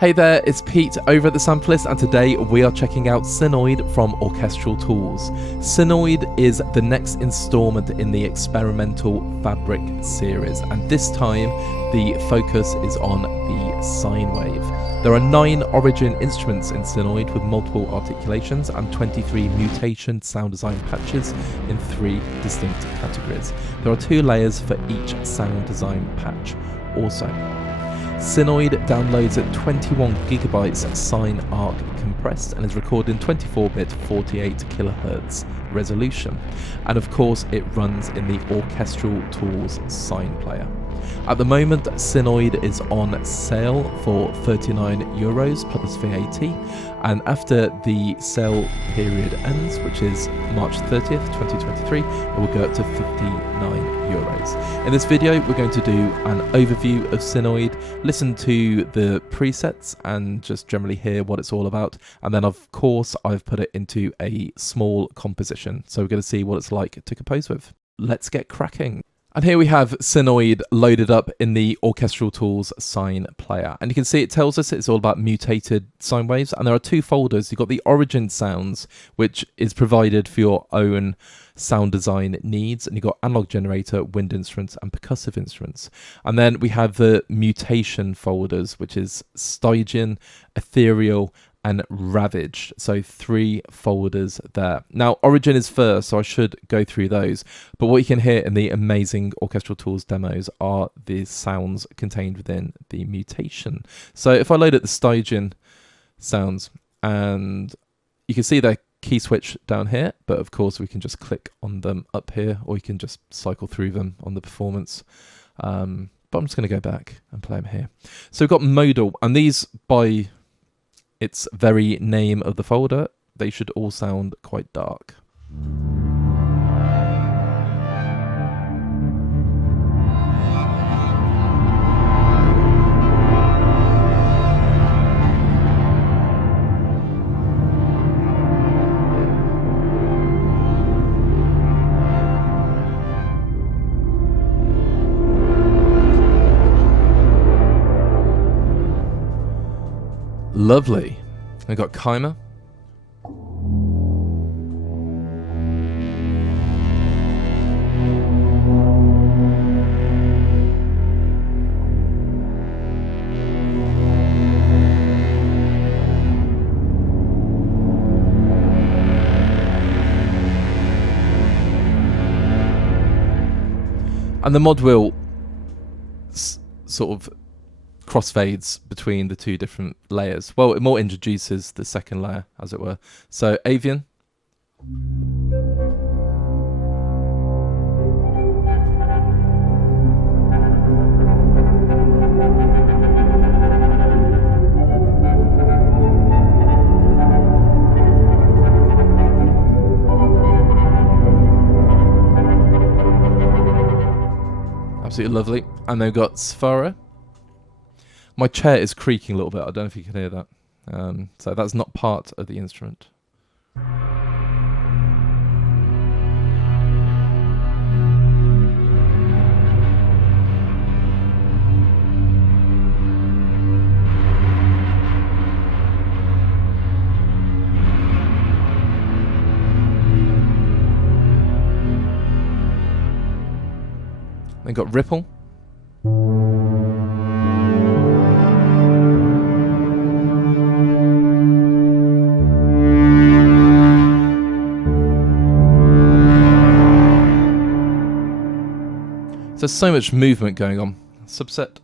Hey there, it's Pete over at the Sampleist, and today we are checking out Sinoid from Orchestral Tools. Sinoid is the next installment in the experimental Fabrik series, and this time the focus is on the sine wave. There are 9 origin instruments in Sinoid with multiple articulations and 23 mutation sound design patches in 3 distinct categories. There are 2 layers for each sound design patch also. Sinoid downloads at 21 gigabytes SINE arc compressed and is recorded in 24-bit 48 kHz resolution. And of course it runs in the Orchestral Tools SINE player. At the moment, Sinoid is on sale for €39 plus VAT, and after the sale period ends, which is March 30th, 2023, it will go up to €59. In this video, we're going to do an overview of Sinoid, listen to the presets, and just generally hear what it's all about. And then, of course, I've put it into a small composition, so we're going to see what it's like to compose with. Let's get cracking. And here we have Sinoid loaded up in the Orchestral Tools SINE player. And you can see it tells us it's all about mutated sine waves. And there are 2 folders. You've got the origin sounds, which is provided for your own sound design needs. And you've got analog generator, wind instruments, and percussive instruments. And then we have the mutation folders, which is Stygian, ethereal, and ravage. So 3 folders there. Now origin is first, so I should go through those, but what you can hear in the amazing Orchestral Tools demos are the sounds contained within the mutation. So if I load up the Stygian sounds, and you can see their key switch down here, but of course we can just click on them up here, or you can just cycle through them on the performance. But I'm just going to go back and play them here. So we've got modal, and these, by its very name of the folder, they should all sound quite dark. Lovely. We've got Keimer. And the mod will sort of crossfades between the 2 different layers. Well, it more introduces the second layer, as it were. So avian. Absolutely lovely. And then we've got Sphara. My chair is creaking a little bit. I don't know if you can hear that. So that's not part of the instrument. Then got ripple. There's so much movement going on. Subset.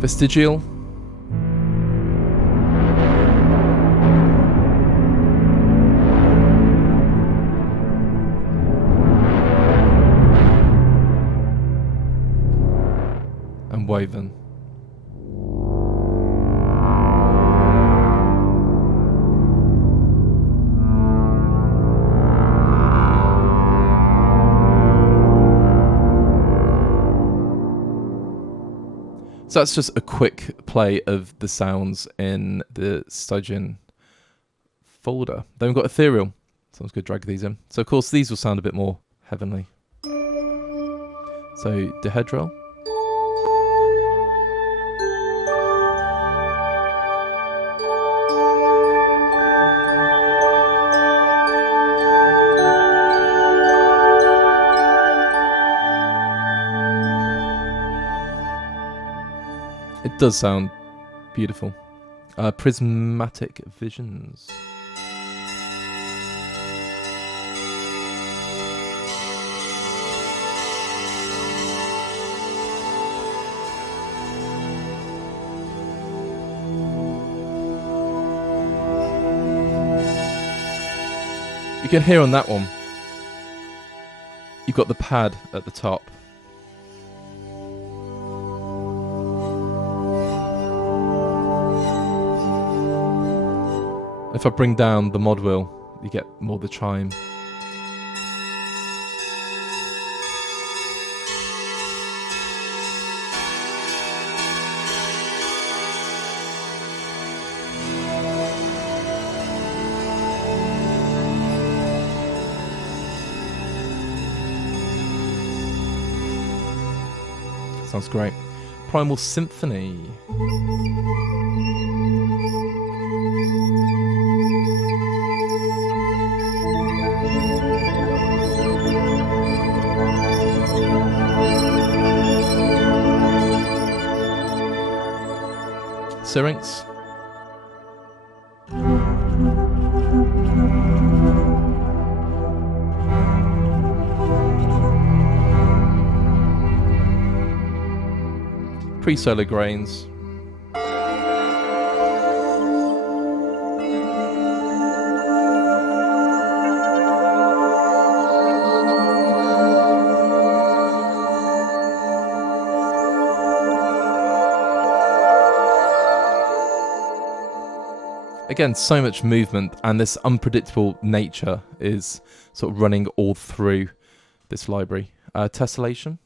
Vestigial. And woven. So that's just a quick play of the sounds in the Stygian folder. Then we've got ethereal. So I'm just going to drag these in. So of course these will sound a bit more heavenly. So the head roll. It does sound beautiful. Prismatic visions. You can hear on that one, you've got the pad at the top. If I bring down the mod wheel, you get more the chime. Sounds great. Primal Symphony. Syrinx. Pre-solo grains. Again, so much movement, and this unpredictable nature is sort of running all through this library. Tessellation.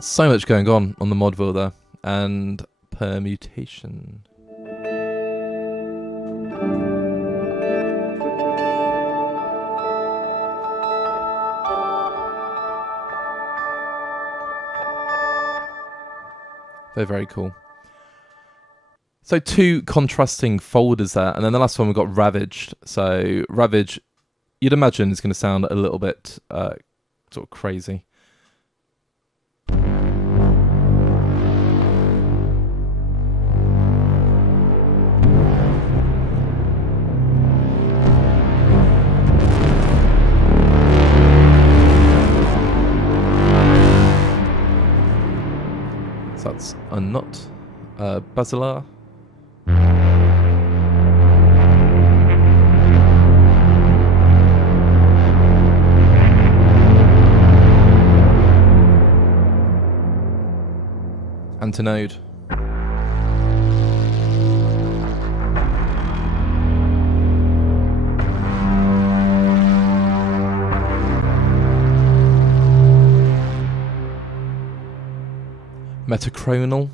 So much going on the mod wheel there. And permutation. They're very cool. So 2 contrasting folders there, and then the last one we've got Ravaged. So Ravage, you'd imagine is going to sound a little bit sort of crazy. So that's a knot. Basilar. Antinode. Metachronal.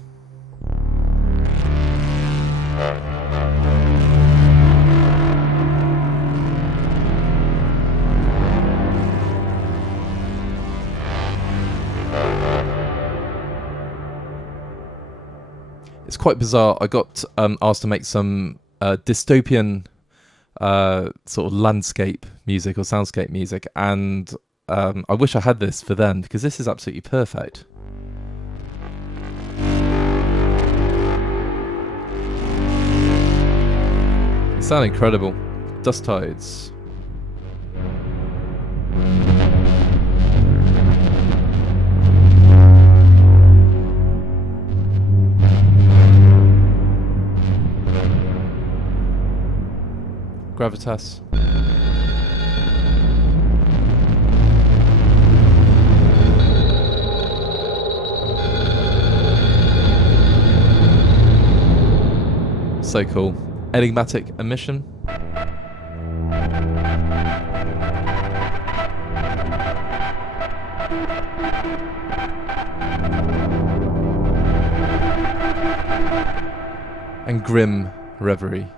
It's quite bizarre. I got asked to make some dystopian sort of landscape music or soundscape music, and I wish I had this for them because this is absolutely perfect. Sound incredible. Dust Tides. Gravitas. So cool. enigmatic emission. And grim reverie.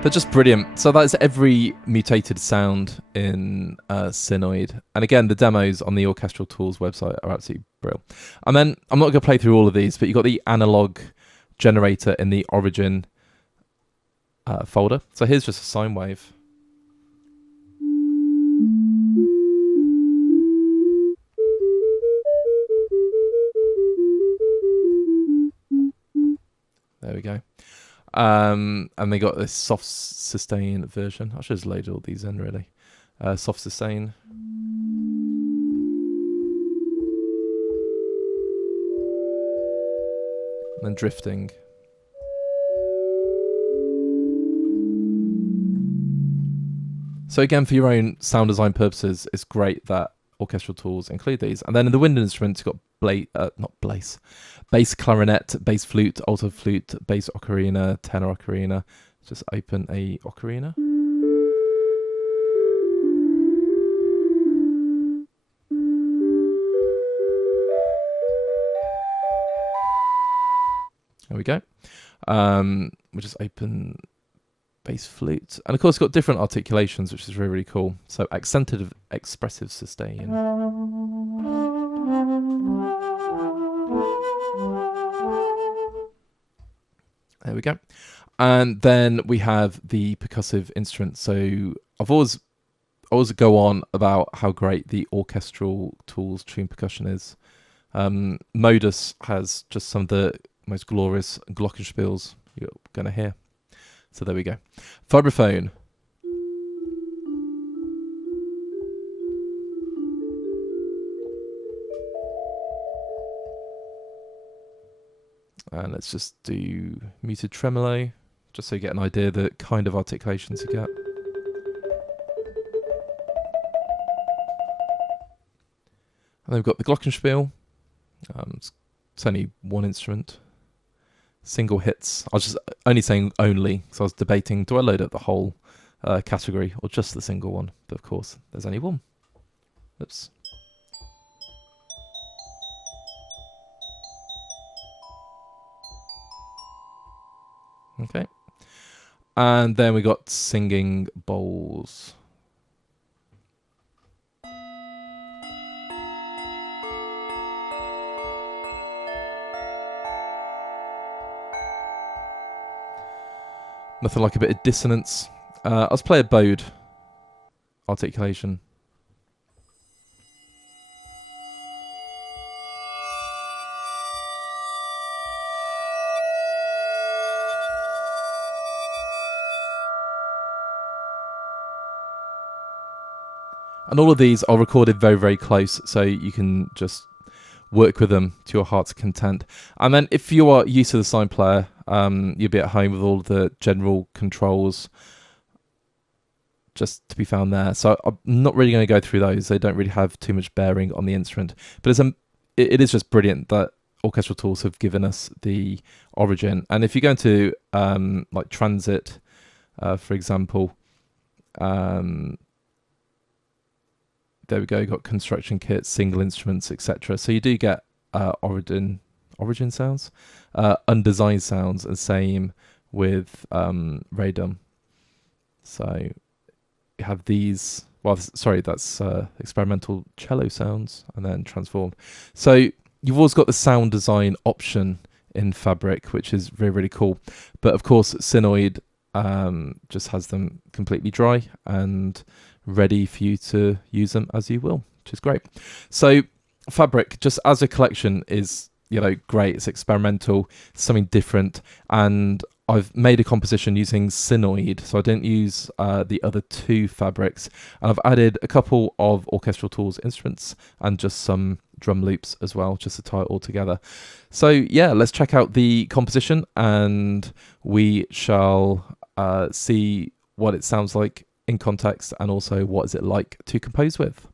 They're just brilliant. So that's every mutated sound in Sinoid. And again, the demos on the Orchestral Tools website are absolutely brilliant. And then I'm not going to play through all of these, but you've got the analog generator in the origin folder. So here's just a sine wave. There we go. And they got this soft sustain version. I should have loaded all these in, really. Soft sustain. And then drifting. So again, for your own sound design purposes, it's great that Orchestral Tools include these. And then in the wind instruments, you've got bass clarinet, bass flute, alto flute, bass ocarina, tenor ocarina. Just open a ocarina. There we go. We'll just open bass flute. And of course, it's got different articulations, which is really, really cool. So accented expressive sustain. There we go. And then we have the percussive instruments. So I've always go on about how great the Orchestral Tools tune percussion is. Modus has just some of the most glorious glockenspiels you're going to hear. So there we go. Vibraphone. And let's just do muted tremolo, just so you get an idea of the kind of articulations you get. And then we've got the glockenspiel. It's only one instrument. Single hits. I was just only saying only, because I was debating, do I load up the whole category or just the single one? But of course, there's only one. Oops. Okay. And then we got singing bowls. Nothing like a bit of dissonance. Let's play a bowed articulation. And all of these are recorded very, very close, so you can just work with them to your heart's content. And then if you are used to the SINE player, you'll be at home with all the general controls just to be found there. So I'm not really going to go through those. They don't really have too much bearing on the instrument. But it is just brilliant that Orchestral Tools have given us the origin. And if you go into like Transit, for example, there we go, got construction kits, single instruments, etc. So you do get origin sounds, undesigned sounds, and same with Radom. So you have these, well, sorry, that's experimental cello sounds, and then transformed. So you've always got the sound design option in Fabrik, which is really, really cool. But of course, Sinoid just has them completely dry and ready for you to use them as you will, which is great. So Fabrik, just as a collection, is, you know, great. It's experimental, something different, and I've made a composition using Sinoid, so I didn't use the other two Fabriks, and I've added a couple of Orchestral Tools instruments and just some drum loops as well, just to tie it all together. So yeah, let's check out the composition, and we shall see what it sounds like in context, and also what is it like to compose with.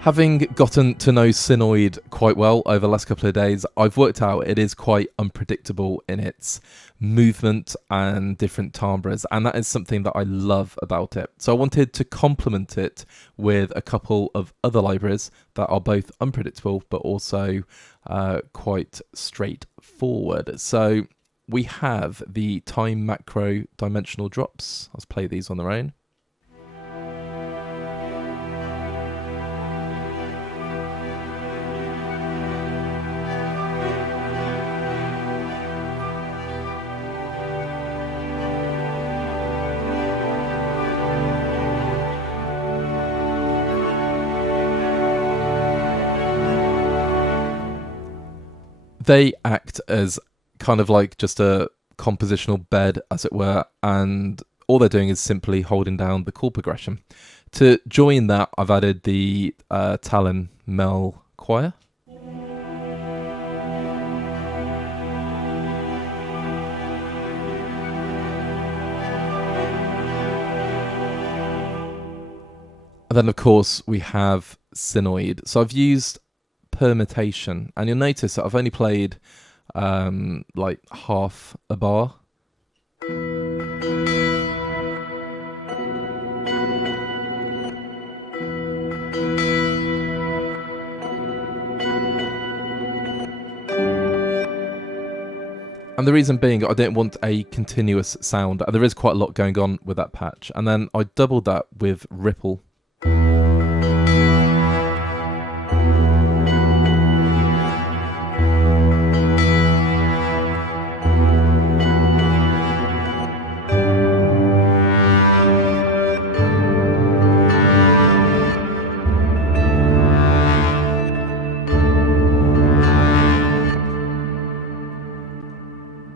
Having gotten to know Sinoid quite well over the last couple of days, I've worked out it is quite unpredictable in its movement and different timbres, and that is something that I love about it. So I wanted to complement it with a couple of other libraries that are both unpredictable but also quite straightforward. So we have the time macro dimensional drops. Let's play these on their own. They act as kind of like just a compositional bed, as it were, and all they're doing is simply holding down the chord progression. To join that, I've added the Talon Mel choir. And then, of course, we have Sinoid. So I've used permutation, and you'll notice that I've only played like half a bar. And the reason being, I didn't want a continuous sound. There is quite a lot going on with that patch. And then I doubled that with ripple.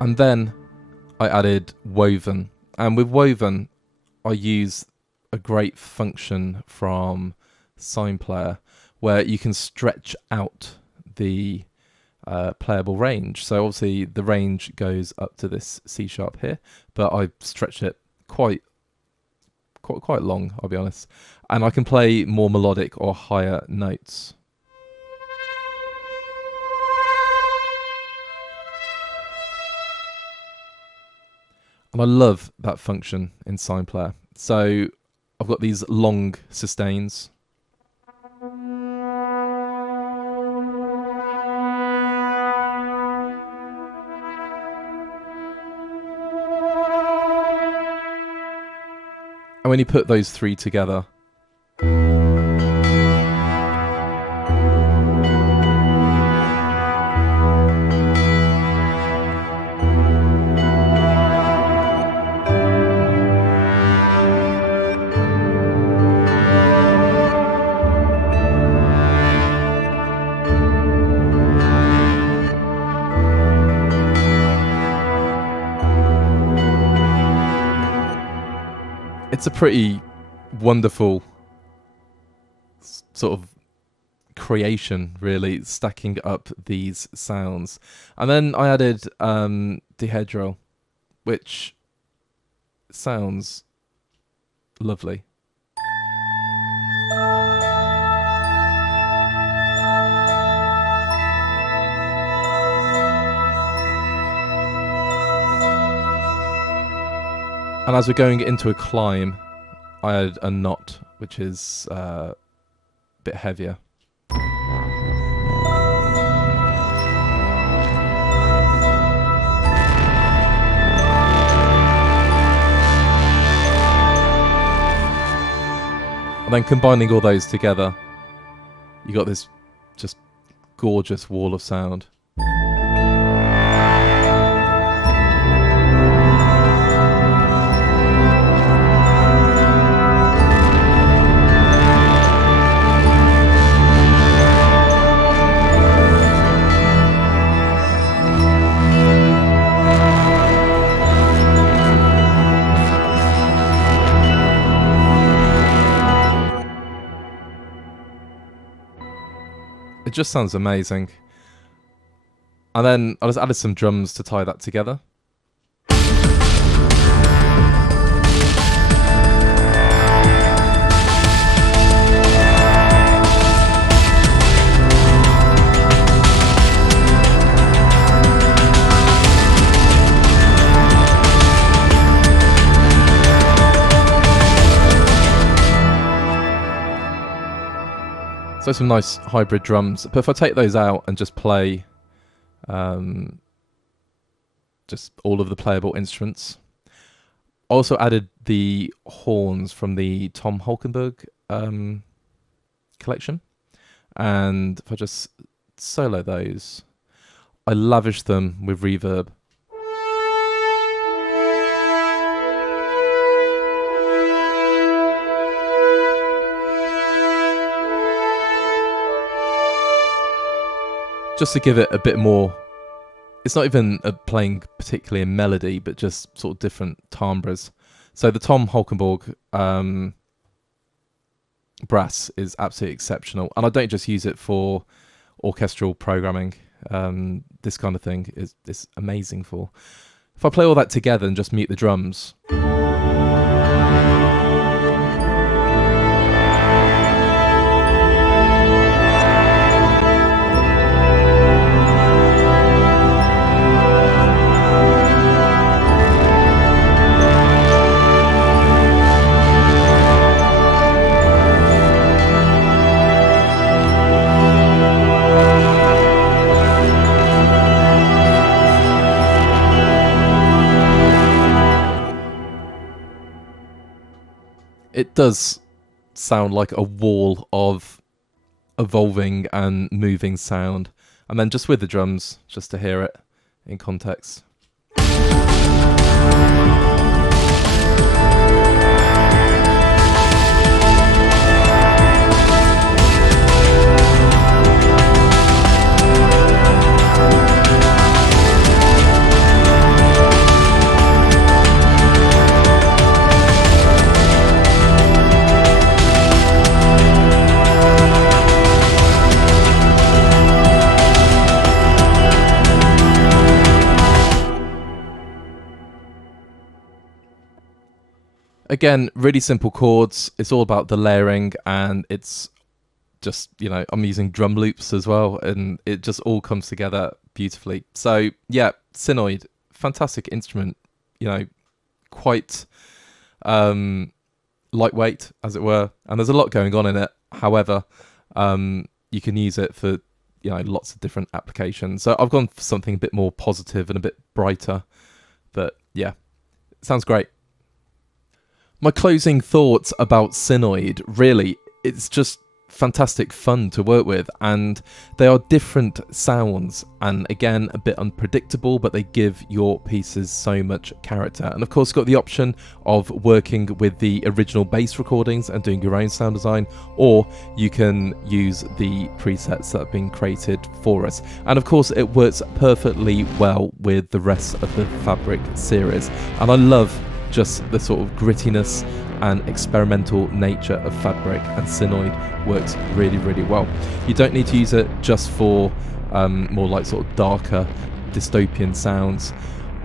And then I added woven, and with woven I use a great function from SINE player where you can stretch out the playable range. So obviously the range goes up to this C sharp here, but I stretched it quite long, I'll be honest, and I can play more melodic or higher notes. And I love that function in SINE player. So I've got these long sustains. And when you put those three together, it's a pretty wonderful sort of creation, really, stacking up these sounds. And then I added dihedral, which sounds lovely. And as we're going into a climb, I add a knot, which is a bit heavier. And then combining all those together, you got this just gorgeous wall of sound. It just sounds amazing. And then I just added some drums to tie that together. So some nice hybrid drums, but if I take those out and just play just all of the playable instruments. I also added the horns from the Tom Holkenborg collection, and if I just solo those, I lavish them with reverb. Just to give it a bit more, it's not even playing particularly a melody, but just sort of different timbres. So the Tom Holkenborg brass is absolutely exceptional, and I don't just use it for orchestral programming. This kind of thing is amazing for. If I play all that together and just mute the drums. It does sound like a wall of evolving and moving sound. And then just with the drums, just to hear it in context. Again, really simple chords. It's all about the layering, and it's just, you know, I'm using drum loops as well, and it just all comes together beautifully. So yeah, Sinoid, fantastic instrument, you know, quite lightweight, as it were, and there's a lot going on in it. However, you can use it for, you know, lots of different applications. So I've gone for something a bit more positive and a bit brighter, but yeah, it sounds great. My closing thoughts about Sinoid, really, it's just fantastic fun to work with, and they are different sounds, and again, a bit unpredictable, but they give your pieces so much character. And of course, got the option of working with the original bass recordings and doing your own sound design, or you can use the presets that have been created for us. And of course, it works perfectly well with the rest of the Fabrik series, and I love just the sort of grittiness and experimental nature of Fabrik, and Sinoid works really, really well. You don't need to use it just for more like sort of darker dystopian sounds.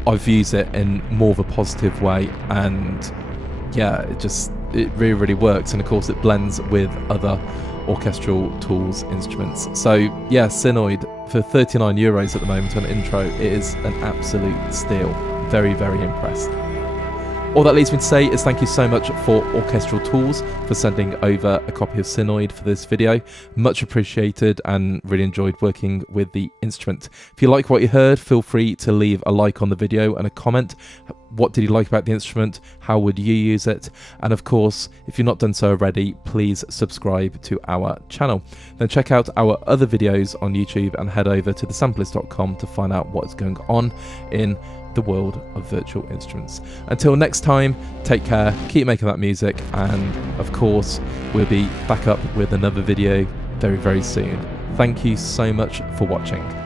I've used it in more of a positive way, and yeah, it really, really works. And of course, it blends with other Orchestral Tools instruments. So yeah, Sinoid for €39 at the moment on intro, it is an absolute steal. Very, very impressed. All that leaves me to say is thank you so much for Orchestral Tools for sending over a copy of Sinoid for this video. Much appreciated and really enjoyed working with the instrument. If you like what you heard, feel free to leave a like on the video and a comment. What did you like about the instrument? How would you use it? And of course, if you've not done so already, please subscribe to our channel. Then check out our other videos on YouTube and head over to thesampleist.com to find out what's going on in the world of virtual instruments. Until next time, take care, keep making that music, and of course, we'll be back up with another video very, very soon. Thank you so much for watching.